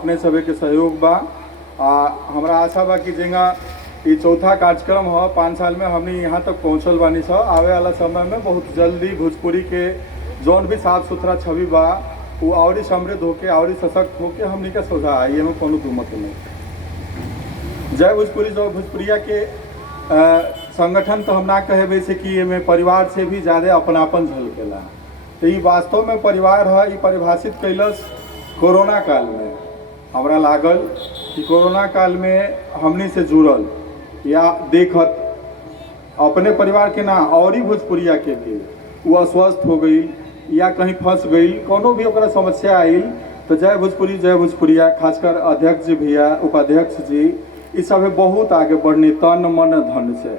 अपने सभी के सहयोग बा। हमरा आशा बा कि जेंगा ये चौथा कार्यक्रम हो 5 साल में हमने यहाँ तक पहुँचल बानी छ। आवे वाला समय में बहुत जल्दी भोजपुरी के जौन भी साफ सुथरा छवि बा वो और समृद्ध होके और सशक्त होके हमने के सोझा आई, ये में कोनो दुमत नहीं। जय भोजपुरी जो भोजपुरिया के संगठन तो हम ना कहे वैसे कि ये में परिवार से भी ज़्यादा अपनापन झलकेला। तो ये वास्तव में परिवार है, ये परिभाषित कैलस कोरोना काल में। हमरा लागल कि कोरोना काल में हमने से जुड़ल या देखत अपने परिवार के ना और ही भोजपुरिया के भी वो अस्वस्थ हो गई या कहीं फंस गई, कोनो भी ओकरा समस्या आई तो जय भोजपुरी जय भोजपुरिया खासकर अध्यक्ष जी भैया उपाध्यक्ष जी इस सब बहुत आगे बढ़ने तन मन धन से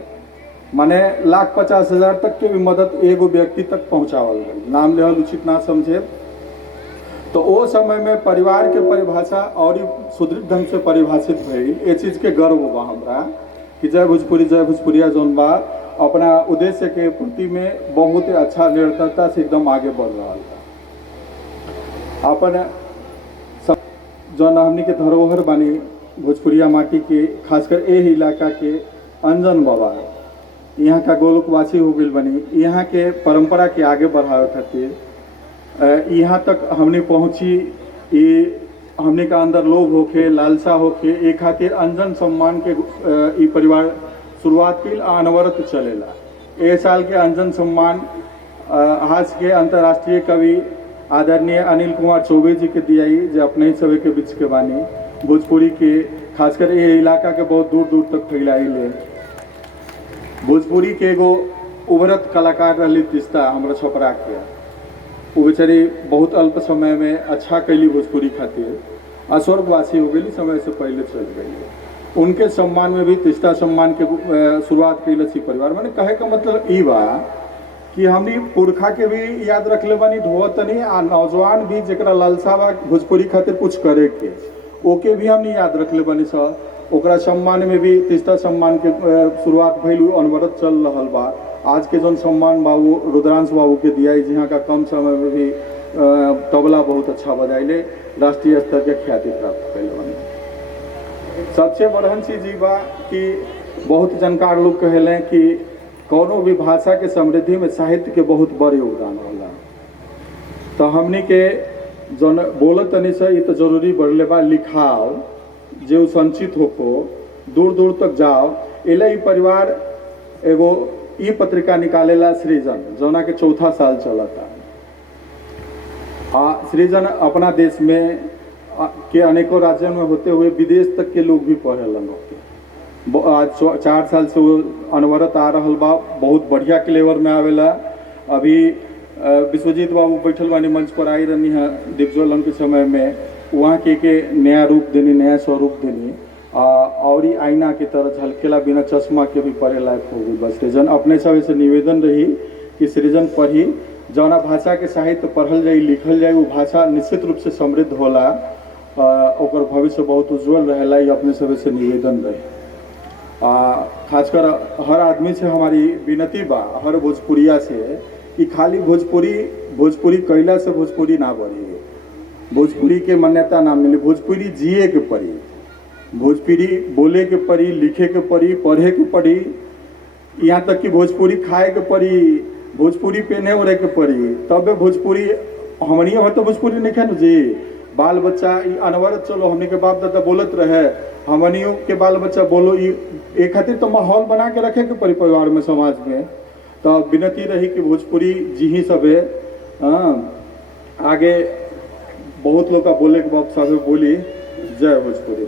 माने 1,50,000 तक के भी मदद एगो व्यक्ति तक पहुँचावल गई। नाम लेवल उचित ना समझे तो वो समय में परिवार के परिभाषा और सुदृढ़ ढंग से परिभाषित भइल। ये चीज़ के गर्व बा हमरा कि जय भोजपुरिया जौन बा अपना उद्देश्य के पूर्ति में बहुत अच्छा निरंतरता से एकदम आगे बढ़ रहा है। अपन जौन हमनी के धरोहर बानी भोजपुरिया माटी के खासकर ए इलाका के अंजन बाबा यहाँ का गोलोकवासी हो गई बनी, यहाँ के परंपरा के आगे बढ़ावे खातिर यहाँ तक हमने पहुँची। ये हमने का अंदर लोभ होके लालसा होके एक खातिर अंजन सम्मान के ये परिवार शुरुआत की अनवरत चलेला। ए साल के अंजन सम्मान आज के अंतर्राष्ट्रीय कवि आदरणीय अनिल कुमार चौबे जी के दियाई जो अपने ही सभी के बीच के बानी भोजपुरी के खासकर ये इलाका के बहुत दूर दूर तक फैलाई ले। भोजपुरी के एगो उभरत कलाकार रही तिस्ता हमारा छपरा के, वो बेचारी बहुत अल्प समय में अच्छा कैली भोजपुरी खातिर स्वर्गवासी हो गई, समय से पहले चल गई। उनके सम्मान में भी तिस्ता सम्मान के शुरुआत कैल सी परिवार। मैंने कहे का मतलब ई बा कि हमनी पुरखा के भी याद रखले बानी धोवतनी आ नौजवान भी जरा लालसा बा भोजपुरी खातिर कुछ करे के ओके भी हमनी याद रखले बानी स। ओकरा सम्मान में भी तिस्ता सम्मान के शुरुआत भइल अनवरत चल रहा बा। आज के जौन सम्मान बाबू रुद्रांश बाबू के दिया जहाँ का कम समय में भी तबला बहुत अच्छा बजाइले राष्ट्रीय स्तर के ख्याति प्राप्त कैले बानी। सबसे बड़हन चीज ई बा कि बहुत जानकार लोग कहले कि कोनो भी भाषा के समृद्धि में साहित्य के बहुत बड़े योगदान होला। तो हमनी के जौन बोलत तनी से ये तो जरूरी बढ़ले बा लिखाओ जो संचित होको दूर दूर तक जाओ। एले परिवार एगो ई पत्रिका निकालेला सृजन जौना के चौथा साल चलता। सृजन अपना देश में के अनेकों राज्यों में होते हुए विदेश तक के लोग भी पढ़ेलन। आज 4 साल से वो अनवरत आ रहा बा, बहुत बढ़िया क्लेवर में आवेला। अभी विश्वजीत बाबू बैठल बानी मंच पर आई रहनी है दीपज्वलन के समय में, वहाँ के नया रूप देनी नया स्वरूप देनी और ही आईना की तरह झलकेला बिना चश्मा के भी पढ़े लायक हो गई। बस सृजन अपने सब से निवेदन रही कि सृजन पढ़ी, जौना भाषा के साहित्य पढ़ल जाए लिखल जाए वो भाषा निश्चित रूप से समृद्ध होला, ओकर भविष्य बहुत उज्जवल रहेला। ये अपने सब से निवेदन रहे। खासकर हर आदमी से हमारी विनती बा, हर भोजपुरिया से कि खाली भोजपुरी कैला से भोजपुरी ना बढ़ी, भोजपुरी के मान्यता ना मिले। भोजपुरी जिए के पड़ी, भोजपुरी बोले के पड़ी, लिखे के पड़ी, पढ़े के पड़ी, यहाँ तक कि भोजपुरी खाए के पड़ी, भोजपुरी पहने ओढ़े के पड़ी, तब भोजपुरी हमनी हो तो भोजपुरी नहीं खेन जी। बाल बच्चा अनवरत चलो हमनी के बाप दादा बोलत रहे, हमनियों के बाल बच्चा बोलो। एक खातिर तो माहौल बना के रखे के पड़ी परिवार में समाज में। तो विनती रही कि भोजपुरी जी ही सब है। आगे बहुत लोग का बोले के बाप साहब बोली जय भोजपुरी।